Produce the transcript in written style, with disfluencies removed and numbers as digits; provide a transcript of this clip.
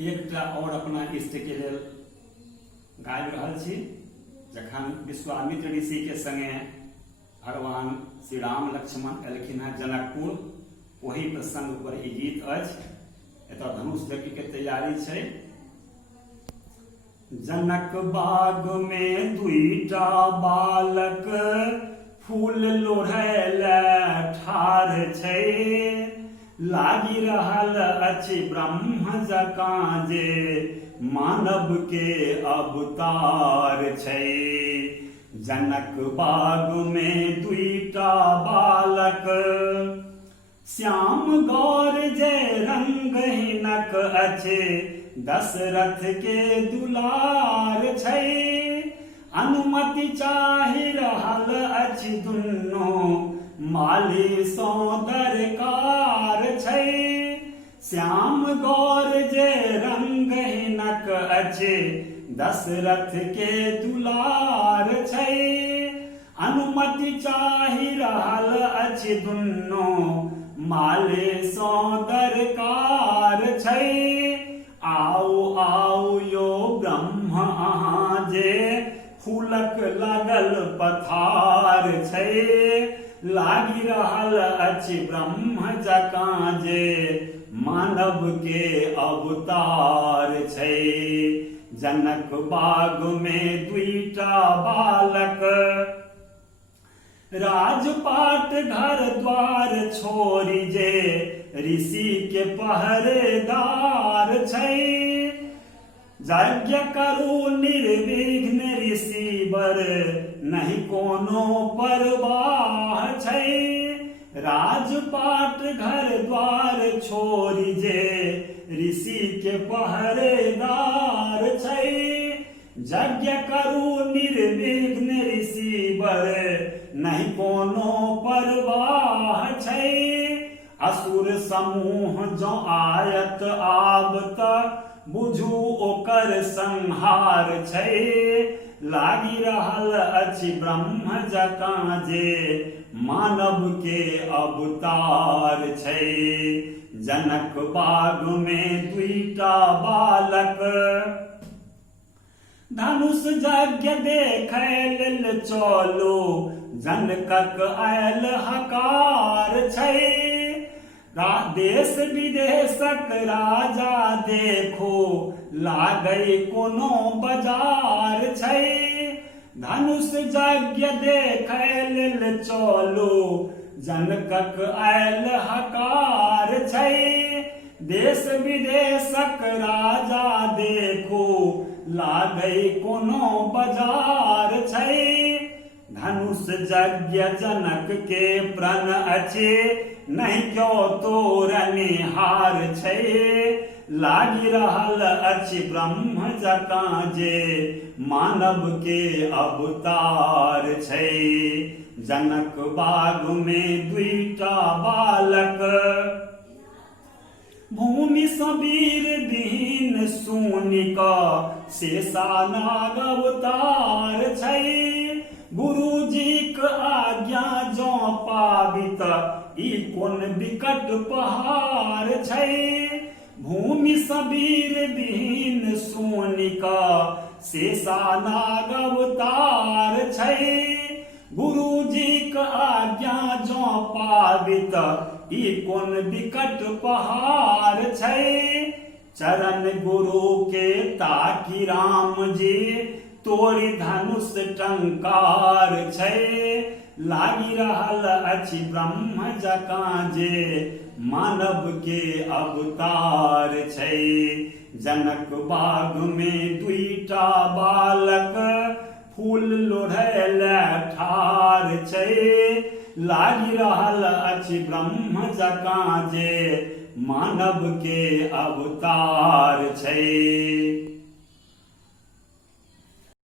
एकटा और अपना इष्ट के लेल गाबि रहल छी। जखन विश्वामित्र ऋषि के संगे भगवान श्री राम लक्ष्मण एलखिन हैं जनकपुर, वही प्रसंग पर ई गीत अछि। एतऽ धनुष देखी के तैयारी छै। जनक बाग में दुईटा बालक फूल लोढ़ै ठाढ़ छै। लागी रहल अछि ब्रह्म जकाँ जे मानव के अवतार छै। जनक बाग में दुईटा बालक श्याम गौर जे रंगहीनक अछि दशरथ के दुलार छै। अनुमति चाहि रहल अछि दुन्नो माली सो दरकार छै। श्याम गौर जे रंगहीनक अछि दशरथ के दुलार छै। अनुमति चाहि रहल अछि दुन्नो माले सो दरकार छै। आउ आउ यो ब्रह्म अहाँ जे फूलक लागल पथार छै। लागी रहल अछि ब्रह्म जकाँ जे मानव के अवतार छै। जनक बाग में दुईटा बालक राजपाट घर द्वार छोड़ी जे ऋषि के पहरेदार छै। यज्ञ करू निर्विघ्न ऋषि बर नहीं कोनो परवाह छै। राजपाट घर द्वार छोड़ी जे ऋषि के पहरेदार छै। यज्ञ करू निर्विघ्न ऋषि बर नहीं कोनो परवाह छै। असुर समूह जो आयत आबत बुझू ओकर संहार छै। लागी रहल अछि ब्रह्म जकाँ जे मानव के अवतार छै। जनक बाग में दुईटा बालक धनुष यज्ञ देखै लेल चलू जनकक आयल हकार छै। देश विदेशक राजा देखो लागै कोनो बाजार छै। धनुष यज्ञ देखै लेल चलू जनकक आयल हकार छै। देश विदेशक राजा देखो लागै कोनो बाजार छै। धनुष यज्ञ जनक के प्रण अछि नहीं क्यों तोरनिहार छै। लागी रहल अछि ब्रह्म जकाँ जे मानव के अवतार छै। जनक बाग में दुईटा बालक भूमि सबीर दीन सुनिक शेषानाग अवतार छै। गुरुजीक आज्ञा जो पाबित ई कोन विकट पहाड़ छै। भूमि सबीर दीन सुनिक शेषानाग अवतार छै। गुरुजीक आज्ञा जो पाबित ई कोन विकट पहाड़ छै। चरण गुरु के ताकि राम जी तोरी धनुष टंकार छै। लागी रहल अछि ब्रह्म जकाँ जे मानव के अवतार छै। जनक बाग में दुईटा बालक फूल लोढ़ै ठाढ़ छै। लागी रहल अछि ब्रह्म जकाँ जे मानव के अवतार छै।